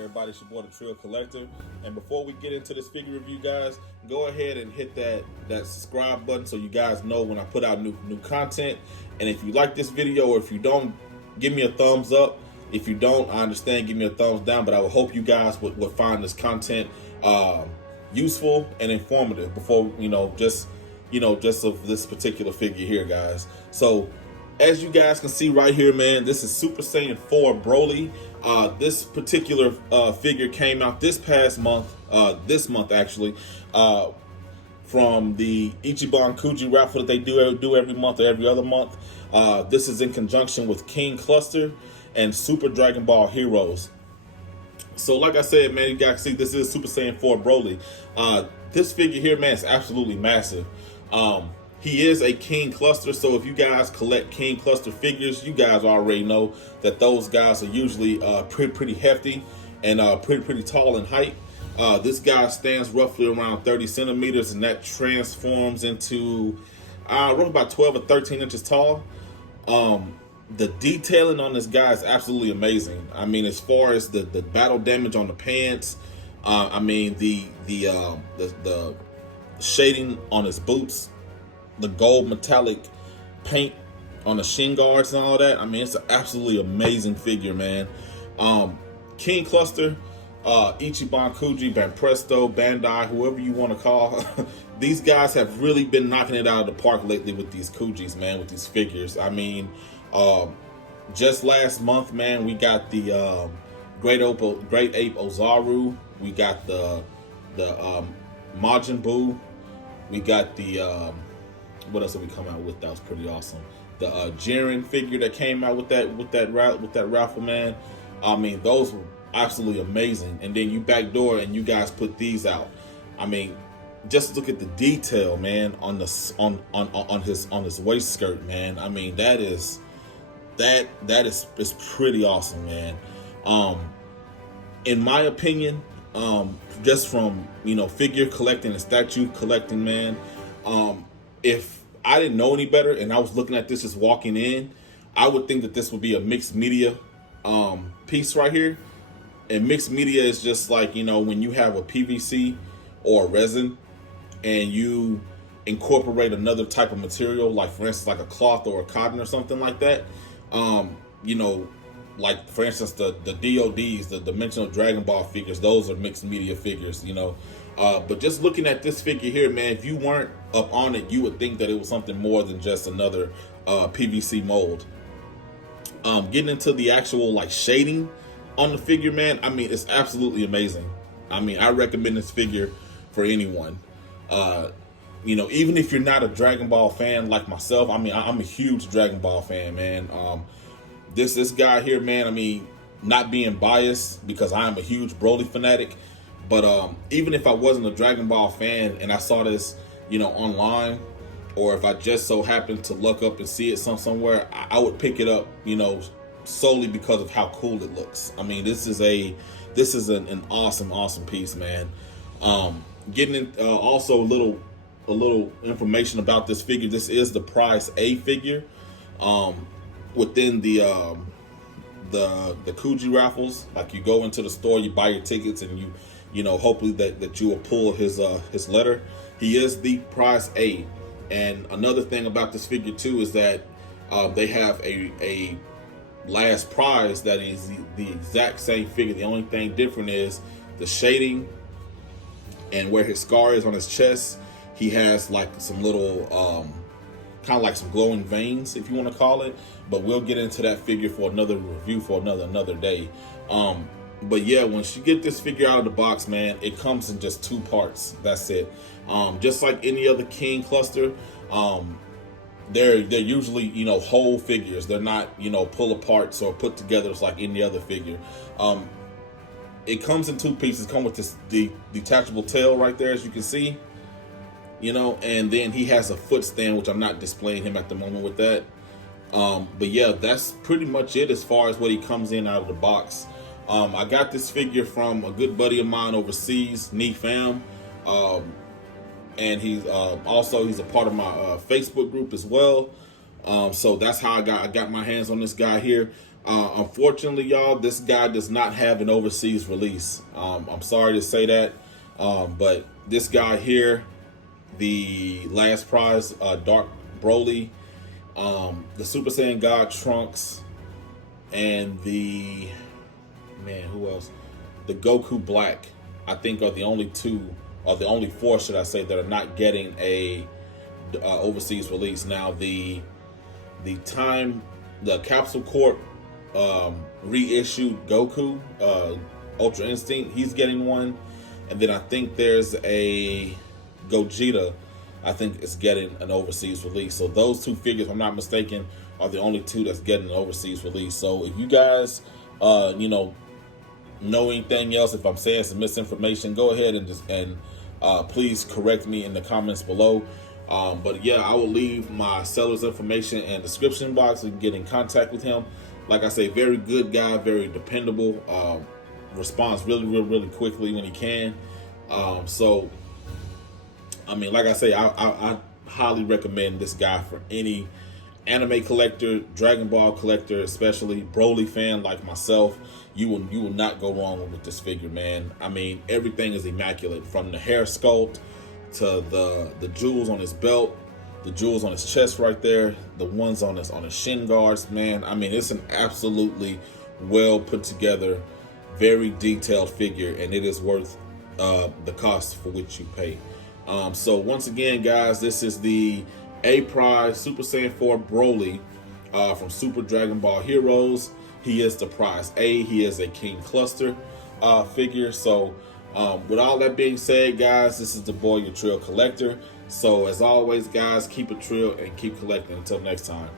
everybody? It's your boy, the Trill Collector. And before we get into this figure review, guys, go ahead and hit that subscribe button so you guys know when I put out new content. And if you like this video, or if you don't, give me a thumbs up. If you don't, I understand, give me a thumbs down. But I would hope you guys would find this content useful and informative before, just of this particular figure here, guys. So as you guys can see right here, man, this is Super Saiyan 4 Broly. This particular figure came out this past month, this month actually, from the Ichiban Kuji raffle that they do every month or every other month. This is in conjunction with King Cluster and Super Dragon Ball Heroes. So like I said, man, you guys see this is Super Saiyan 4 Broly. This figure here, man, is absolutely massive. He is a King Cluster, so if you guys collect King Cluster figures, you guys already know that those guys are usually pretty hefty and pretty tall in height. This guy stands roughly around 30 centimeters, and that transforms into roughly about 12 or 13 inches tall. The detailing on this guy is absolutely amazing. I mean, as far as the battle damage on the pants, I mean the shading on his boots, the gold metallic paint on the shin guards and all that. I mean, it's an absolutely amazing figure, man. King Cluster, Ichiban Kuji, Banpresto, Bandai, whoever you want to call, these guys have really been knocking it out of the park lately with these Kujis, man, with these figures. I mean, just last month, man, we got the Great Ape Ozaru. We got the Majin Buu. We got the what else did we come out with that was pretty awesome? The Jiren figure that came out with that raffle, man. I mean, those were absolutely amazing. And then you backdoor and you guys put these out. I mean, just look at the detail, man, on his waist skirt, man. I mean, that is pretty awesome, man. In my opinion, just from figure collecting and statue collecting, man, if I didn't know any better and I was looking at this just walking in, I would think that this would be a mixed media piece right here. And mixed media is just like, when you have a PVC or a resin and you incorporate another type of material, like for instance, like a cloth or a cotton or something like that. Like for instance, the DODs, the Dimensional Dragon Ball figures, those are mixed media figures, But just looking at this figure here, man, if you weren't up on it, you would think that it was something more than just another PVC mold. Getting into the actual like shading on the figure, man, I mean, it's absolutely amazing. I mean, I recommend this figure for anyone. Even if you're not a Dragon Ball fan like myself, I mean, I'm a huge Dragon Ball fan, man. This guy here, man, I mean, not being biased because I am a huge Broly fanatic, but even if I wasn't a Dragon Ball fan and I saw this, online, or if I just so happened to look up and see it somewhere, I would pick it up, solely because of how cool it looks. I mean, this is an awesome piece, man. Getting in, also a little information about this figure. This is the prize A figure. Within the Kuji raffles, like you go into the store, you buy your tickets, and you hopefully that you will pull his letter. He is the prize A. And another thing about this figure too is that they have a last prize that is the exact same figure. The only thing different is the shading and where his scar is on his chest. He has like some little kind of like some glowing veins, if you want to call it. But we'll get into that figure for another review for another day. But yeah, once you get this figure out of the box, man, it comes in just 2 parts. That's it. Just like any other King Cluster, they're usually whole figures. They're not pull aparts or put together like any other figure. It comes in 2 pieces. Come with the detachable tail right there, as you can see. And then he has a foot stand, which I'm not displaying him at the moment with that. But yeah, that's pretty much it as far as what he comes in out of the box. I got this figure from a good buddy of mine overseas, Nee Fam. And he's a part of my Facebook group as well. So that's how I got my hands on this guy here. Unfortunately, y'all, this guy does not have an overseas release. I'm sorry to say that, but this guy here, the last prize, Dark Broly, the Super Saiyan God Trunks, and the who else? The Goku Black, I think, are the only two, or the only four, should I say, that are not getting a overseas release. Now the Capsule Corp reissued Goku Ultra Instinct, he's getting one, and then I think there's a Gogeta, I think is getting an overseas release. So those two figures, if I'm not mistaken, are the only two that's getting an overseas release. So if you guys know anything else, if I'm saying some misinformation, go ahead and please correct me in the comments below. But yeah, I will leave my seller's information in the description box. You can get in contact with him. Like I say, very good guy, very dependable. Responds really quickly when he can. So I mean, like I say, I highly recommend this guy for any anime collector, Dragon Ball collector, especially Broly fan like myself. You will not go wrong with this figure, man. I mean, everything is immaculate, from the hair sculpt to the jewels on his belt, the jewels on his chest right there, the ones on his shin guards, man. I mean, it's an absolutely well put together, very detailed figure, and it is worth the cost for which you pay. So once again, guys, this is the A prize Super Saiyan 4 Broly from Super Dragon Ball Heroes. He is the prize A. He is a King Cluster figure. So with all that being said, guys, this is the boy, your Trill Collector. So as always, guys, keep it trill and keep collecting. Until next time.